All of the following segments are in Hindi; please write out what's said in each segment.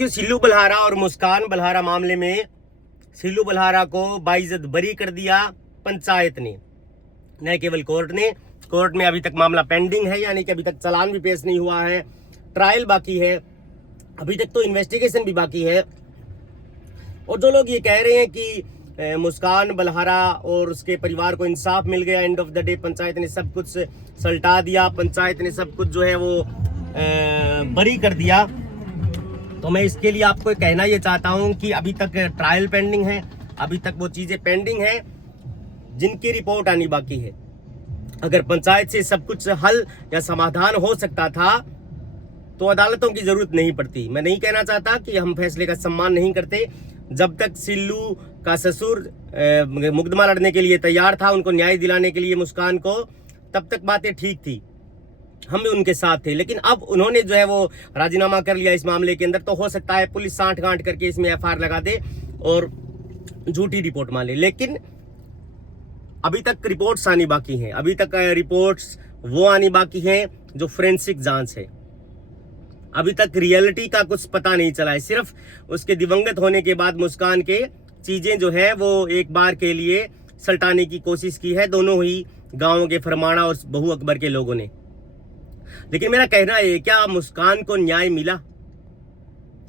कि सिल्लू बलहारा और मुस्कान बलहारा मामले में सिल्लू बलहारा को बाइज्जत बरी कर दिया पंचायत ने, न केवल कोर्ट ने। कोर्ट में अभी तक मामला पेंडिंग है, यानी कि अभी तक चालान भी पेश नहीं हुआ है, ट्रायल बाकी है, अभी तक तो इन्वेस्टिगेशन भी बाकी है। और जो लोग ये कह रहे हैं कि मुस्कान बलहारा और उसके परिवार को इंसाफ मिल गया, end of the day panchayat ने सब कुछ सल्टा दिया, पंचायत ने सब कुछ जो है वो बरी कर दिया, तो मैं इसके लिए आपको कहना ये चाहता हूं कि अभी तक ट्रायल पेंडिंग है, अभी तक वो चीजें पेंडिंग है जिनकी रिपोर्ट आनी बाकी है। अगर पंचायत से सब कुछ हल या समाधान हो सकता था तो अदालतों की जरूरत नहीं पड़ती। मैं नहीं कहना चाहता कि हम फैसले का सम्मान नहीं करते। जब तक सिल्लू का ससुर मुकदमा लड़ने के लिए तैयार था, उनको न्याय दिलाने के लिए मुस्कान को, तब तक बातें ठीक थी, हम भी उनके साथ थे। लेकिन अब उन्होंने जो है वो राजीनामा कर लिया इस मामले के अंदर, तो हो सकता है पुलिस सांठ गांठ करके इसमें एफआईआर लगा दे और झूठी रिपोर्ट मान ले। लेकिन अभी तक रिपोर्ट्स आनी बाकी हैं, अभी तक रिपोर्ट्स वो आनी बाकी हैं जो फोरेंसिक जांच है। अभी तक रियलिटी का कुछ पता नहीं चला है। सिर्फ उसके दिवंगत होने के बाद मुस्कान के चीजें जो है वो एक बार के लिए सल्टाने की कोशिश की है दोनों ही गांवों के फरमाना और बहू अकबर के लोगों ने। लेकिन मेरा कहना है, क्या मुस्कान को न्याय मिला?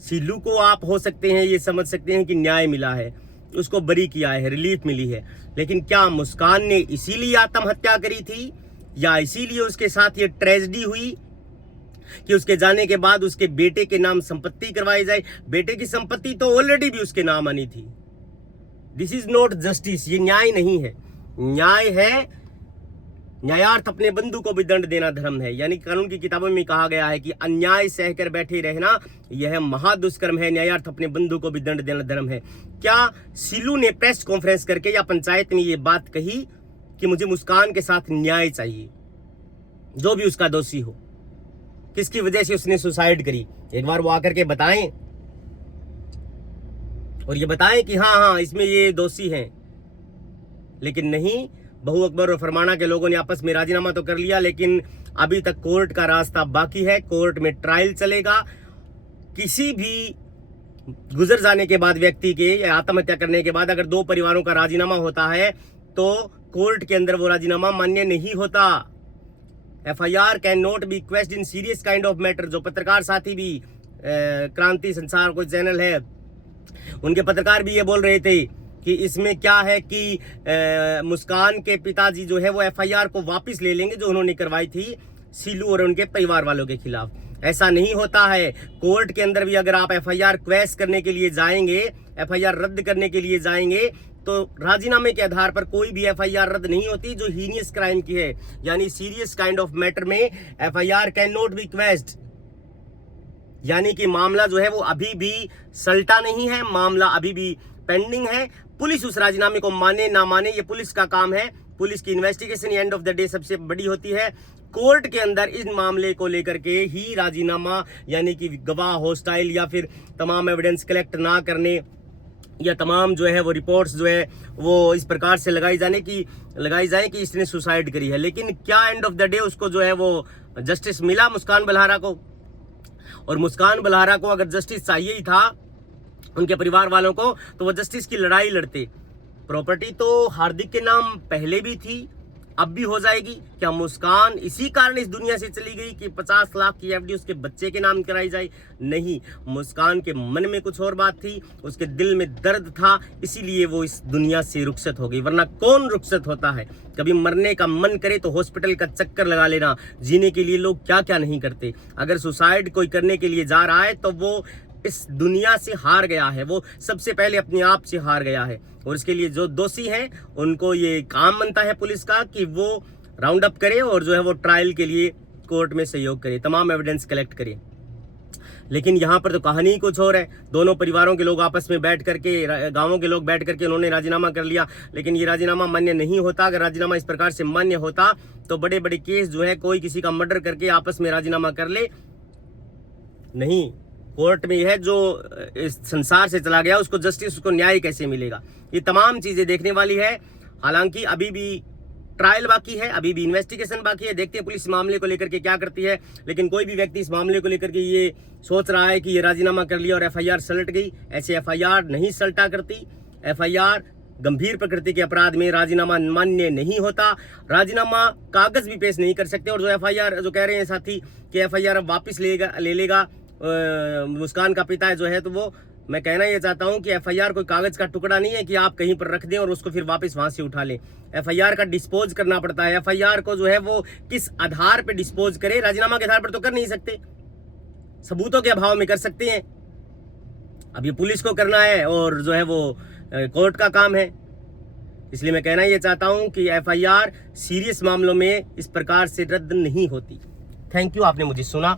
सिल्लू को आप हो सकते हैं ये समझ सकते हैं कि न्याय मिला है, उसको बरी किया है, रिलीफ मिली है, लेकिन क्या मुस्कान ने इसीलिए आत्महत्या करी थी या इसीलिए उसके साथ ये ट्रेजेडी हुई कि उसके जाने के बाद उसके बेटे के नाम संपत्ति करवाई जाए? बेटे की संपत्ति तो ऑलरेडी भी उसके नाम आनी थी। दिस इज नॉट जस्टिस, ये न्याय नहीं है। न्याय है न्यायार्थ अपने बंधु को भी दंड देना धर्म है, यानी कानून की किताबों में कहा गया है कि अन्याय सहकर बैठे रहना यह महादुष्कर्म है, न्यायार्थ अपने बंधु को भी दंड देना धर्म है। क्या सिल्लू ने प्रेस कॉन्फ्रेंस करके या पंचायत में ये बात कही कि मुझे मुस्कान के साथ न्याय चाहिए, जो भी उसका दोषी हो, किसकी वजह से उसने सुसाइड करी? एक बार वो आकर के बताएं और ये बताएं कि हाँ इसमें ये दोषी हैं। लेकिन नहीं, बहू अकबर और फरमाना के लोगों ने आपस में राजीनामा तो कर लिया, लेकिन अभी तक कोर्ट का रास्ता बाकी है। कोर्ट में ट्रायल चलेगा। किसी भी गुजर जाने के बाद व्यक्ति के या आत्महत्या करने के बाद अगर दो परिवारों का राजीनामा होता है तो कोर्ट के अंदर वो राजीनामा मान्य नहीं होता। FIR can not be question in serious kind of matter. जो पत्रकार साथी भी क्रांति संसार कोई चैनल है, उनके पत्रकार भी ये बोल रहे थे कि इसमें क्या है कि मुस्कान के पिताजी जो है वो एफआईआर को वापस ले लेंगे जो उन्होंने करवाई थी सिल्लू और उनके परिवार वालों के खिलाफ। ऐसा नहीं होता है। कोर्ट के अंदर भी अगर आप एफआईआर क्वेश करने के लिए जाएंगे, एफआईआर रद्द करने के लिए जाएंगे, तो राजीनामे के आधार पर कोई भी एफआईआर रद्द नहीं होती जो हीनियस क्राइम की है, यानी सीरियस काइंड ऑफ मैटर में एफआईआर कैन नॉट बी क्वेश्ड। यानी कि मामला जो है वो अभी भी सल्टा नहीं है, मामला अभी भी पेंडिंग है। पुलिस उस राजीनामे को माने ना माने ये पुलिस का काम है। पुलिस की investigation end of the day सबसे बड़ी होती है। कोर्ट के अंदर इस मामले को लेकर के ही राजीनामा, यानी कि गवाह हॉस्टाइल या फिर तमाम एविडेंस कलेक्ट ना करने या तमाम जो है वो रिपोर्ट्स जो है वो इस प्रकार से लगाई जाए कि इसने सुसाइड करी है। लेकिन क्या एंड ऑफ द डे उसको जो है वो जस्टिस मिला मुस्कान बलहारा को? और मुस्कान बलहारा को अगर जस्टिस चाहिए ही था उनके परिवार वालों को, तो वो जस्टिस की लड़ाई लड़ते। प्रॉपर्टी तो हार्दिक के नाम पहले भी थी, अब भी हो जाएगी। क्या मुस्कान इसी कारण इस दुनिया से चली गई कि 50 लाख की एफडी उसके बच्चे के नाम कराई जाए? नहीं, मुस्कान के मन में कुछ और बात थी, उसके दिल में दर्द था, इसीलिए वो इस दुनिया से रुखसत हो गई। वरना कौन रुखसत होता है? कभी मरने का मन करे तो हॉस्पिटल का चक्कर लगा लेना। जीने के लिए लोग क्या क्या नहीं करते। अगर सुसाइड कोई करने के लिए जा रहा है तो वो इस दुनिया से हार गया है, वो सबसे पहले अपने आप से हार गया है। और इसके लिए जो दोषी हैं उनको ये काम बनता है पुलिस का कि वो राउंड अप करे और जो है वो ट्रायल के लिए कोर्ट में सहयोग करे, तमाम एविडेंस कलेक्ट करे। लेकिन यहाँ पर तो कहानी ही कुछ और है। दोनों परिवारों के लोग आपस में बैठ करके, गांवों के लोग बैठ करके उन्होंने राजीनामा कर लिया, लेकिन ये राजीनामा मान्य नहीं होता। अगर राजीनामा इस प्रकार से मान्य होता तो बड़े बड़े केस जो है कोई किसी का मर्डर करके आपस में राजीनामा कर ले, नहीं, कोर्ट में है जो इस संसार से चला गया उसको जस्टिस, उसको न्याय कैसे मिलेगा? ये तमाम चीजें देखने वाली है। हालांकि अभी भी ट्रायल बाकी है, अभी भी इन्वेस्टिगेशन बाकी है। देखते हैं पुलिस इस मामले को लेकर के क्या करती है। लेकिन कोई भी व्यक्ति इस मामले को लेकर के ये सोच रहा है कि ये राजीनामा कर लिया और एफआईआर सलट गई, ऐसे एफआईआर नहीं सलटा करती। एफआईआर गंभीर प्रकृति के अपराध में राजीनामा मान्य नहीं होता। राजीनामा कागज भी पेश नहीं कर सकते। और जो एफआईआर जो कह रहे हैं साथी कि एफआईआर अब वापस ले लेगा मुस्कान का पिता जो है, तो वो मैं कहना ये चाहता हूं कि एफआईआर कोई कागज का टुकड़ा नहीं है कि आप कहीं पर रख दें और उसको फिर वापस वहां से उठा लें। एफआईआर का डिस्पोज करना पड़ता है। एफआईआर को जो है वो किस आधार पे डिस्पोज करे, राजीनामा के आधार पर तो कर नहीं सकते, सबूतों के अभाव में कर सकते हैं। अब ये पुलिस को करना है और जो है वो कोर्ट का काम है। इसलिए मैं कहना ये चाहता हूं कि एफआईआर सीरियस मामलों में इस प्रकार से रद्द नहीं होती। थैंक यू, आपने मुझे सुना।